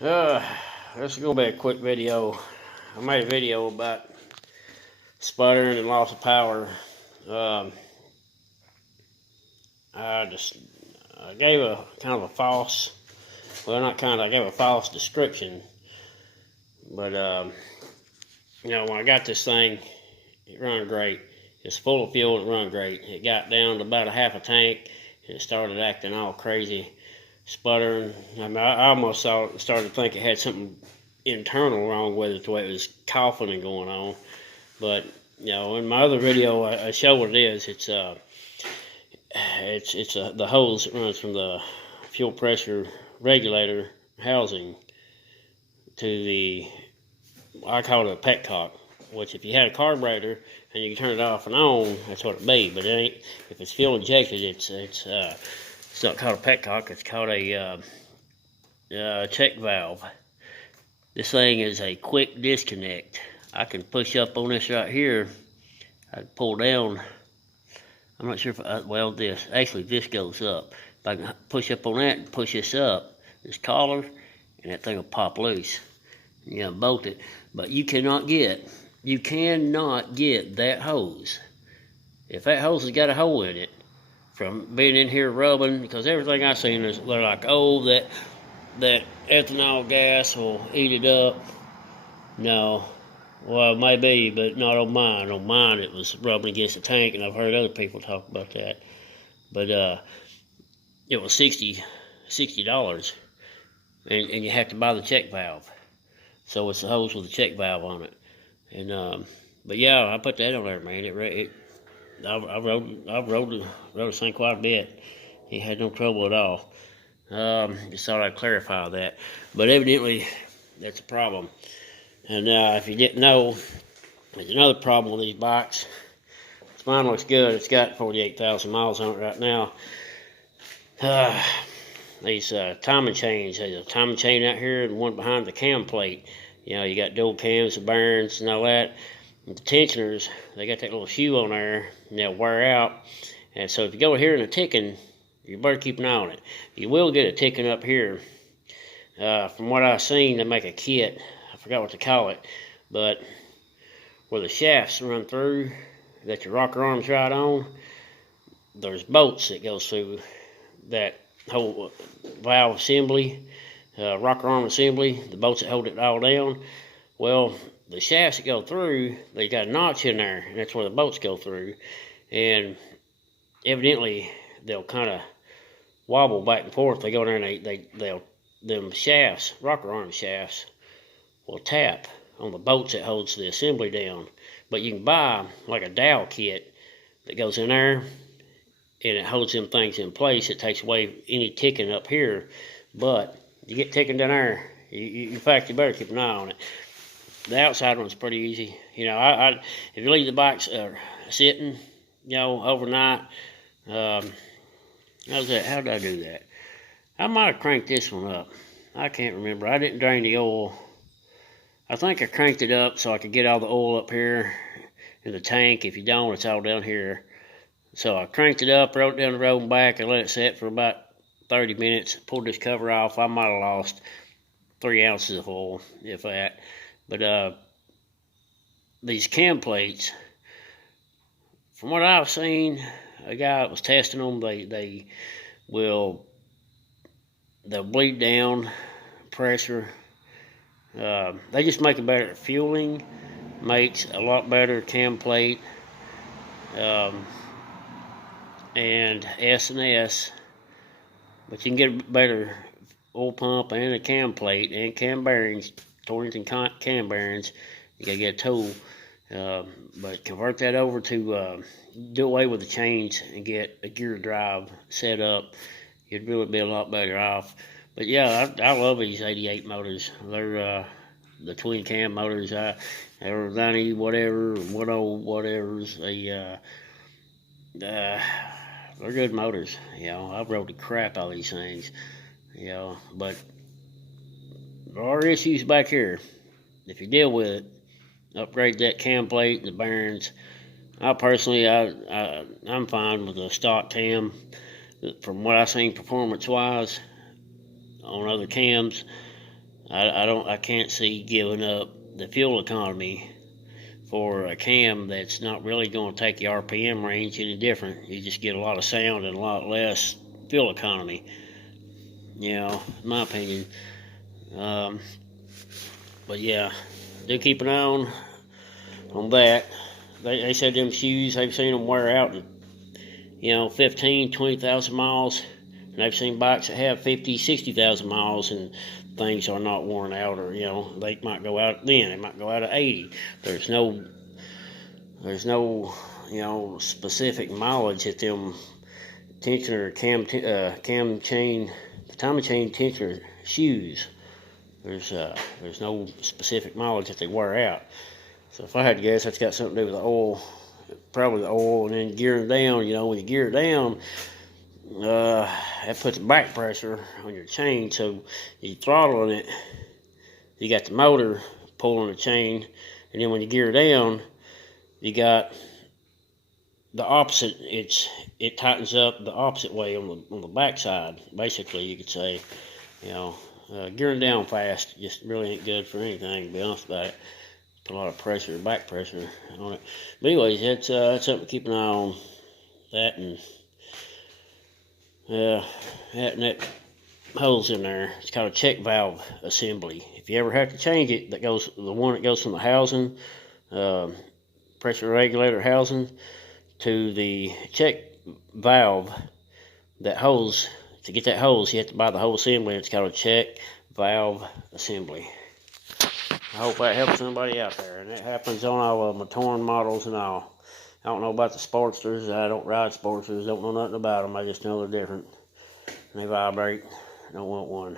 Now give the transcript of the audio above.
Uh, this is gonna be a quick video. I made a video about sputtering and loss of power. Um, I gave a kind of a false, well, not kind of, I gave a false description. But when I got this thing, it run great. It's full of fuel. It run great. It got down to about a half a tank, and it started acting all crazy, sputtering. I mean, I almost started to think it had something internal wrong with it, the way it was coughing and going on. But in my other video, I show what it is. It's the hose that runs from the fuel pressure regulator housing to the, I call it a petcock, which if you had a carburetor and you can turn it off and on, that's what it'd be. But it ain't. If it's fuel injected, it's not called a petcock. It's called a check valve. This thing is a quick disconnect. I can push up on this right here. I can pull down. I'm not sure if this goes up. If I can push up on that and push this up, this collar, and that thing will pop loose. Bolt it. But you cannot get that hose. If that hose has got a hole in it, from being in here rubbing, because everything I've seen is they're like, oh, that ethanol gas will eat it up. No. Well, maybe, but not on mine. On mine, it was rubbing against the tank, and I've heard other people talk about that. But it was $60, and you have to buy the check valve. So it's the hose with the check valve on it. And but yeah, I put that on there, man. I rode this thing quite a bit. He had no trouble at all. Just thought I'd clarify that. But evidently, that's a problem. And if you didn't know, there's another problem with these bikes. Mine looks good. It's got 48,000 miles on it right now. These timing chains. There's a timing chain out here and one behind the cam plate. You got dual cams, the bearings, and all that. And the tensioners, they got that little shoe on there, and they'll wear out. And so if you go here in a ticking, you better keep an eye on it. You will get a ticking up here. From what I've seen, they make a kit. I forgot what to call it, but where the shafts run through, that your rocker arm's right on, there's bolts that goes through that whole valve assembly, rocker arm assembly, the bolts that hold it all down. Well, the shafts that go through, they got a notch in there, and that's where the bolts go through. And evidently, they'll kind of wobble back and forth. They go there and them shafts, rocker arm shafts, will tap on the bolts that holds the assembly down. But you can buy like a dowel kit that goes in there, and it holds them things in place. It takes away any ticking up here. But you get ticking down there, in fact, you better keep an eye on it. The outside one's pretty easy. If you leave the bikes sitting, overnight, how did I do that? I might have cranked this one up. I can't remember. I didn't drain the oil. I think I cranked it up so I could get all the oil up here in the tank. If you don't, it's all down here. So I cranked it up, rode it down the road and back, and let it set for about 30 minutes. Pulled this cover off. I might have lost 3 ounces of oil, if that. But these cam plates, from what I've seen, a guy that was testing them, they'll bleed down pressure. They just make a better fueling, makes a lot better cam plate, and S&S, but you can get a better oil pump and a cam plate and cam bearings, Torrington cam bearings. You gotta get a tool, but convert that over to do away with the chains and get a gear drive set up. You'd really be a lot better off. But yeah, I love these 88 motors. They're the twin cam motors. They're 90 whatever, 10 whatevers. They're good motors. I've rode the crap out of these things. But there are issues back here. If you deal with it, upgrade that cam plate, the bearings. I personally, I'm fine with the stock cam. From what I've seen performance-wise on other cams, I can't see giving up the fuel economy for a cam that's not really going to take the RPM range any different. You just get a lot of sound and a lot less fuel economy, you know, in my opinion. But yeah, do keep an eye on that. They said them shoes, they've seen them wear out in, 15, 20,000 miles. And they've seen bikes that have 50, 60,000 miles and things are not worn out, or, they might go out then. They might go out at 80. There's no, specific mileage that them tensioner cam chain, timing chain tensioner shoes. There's no specific mileage that they wear out. So if I had to guess, that's got something to do with the oil, probably the oil, and then gearing down. When you gear down, that puts back pressure on your chain. So you throttling it, you got the motor pulling the chain, and then when you gear down, you got the opposite. It tightens up the opposite way on the back side. Basically, you could say, gearing down fast just really ain't good for anything, to be honest about it. Put a lot of pressure, back pressure on it. But anyways, that's something to keep an eye on. That and that holes in there. It's called a check valve assembly. If you ever have to change it, the one that goes from the housing, pressure regulator housing, to the check valve, that hose. To get that hose, you have to buy the whole assembly. It's called a check valve assembly. I hope that helps somebody out there. And it happens on all my touring models and all. I don't know about the Sportsters. I don't ride Sportsters. Don't know nothing about them. I just know they're different. They vibrate. I don't want one.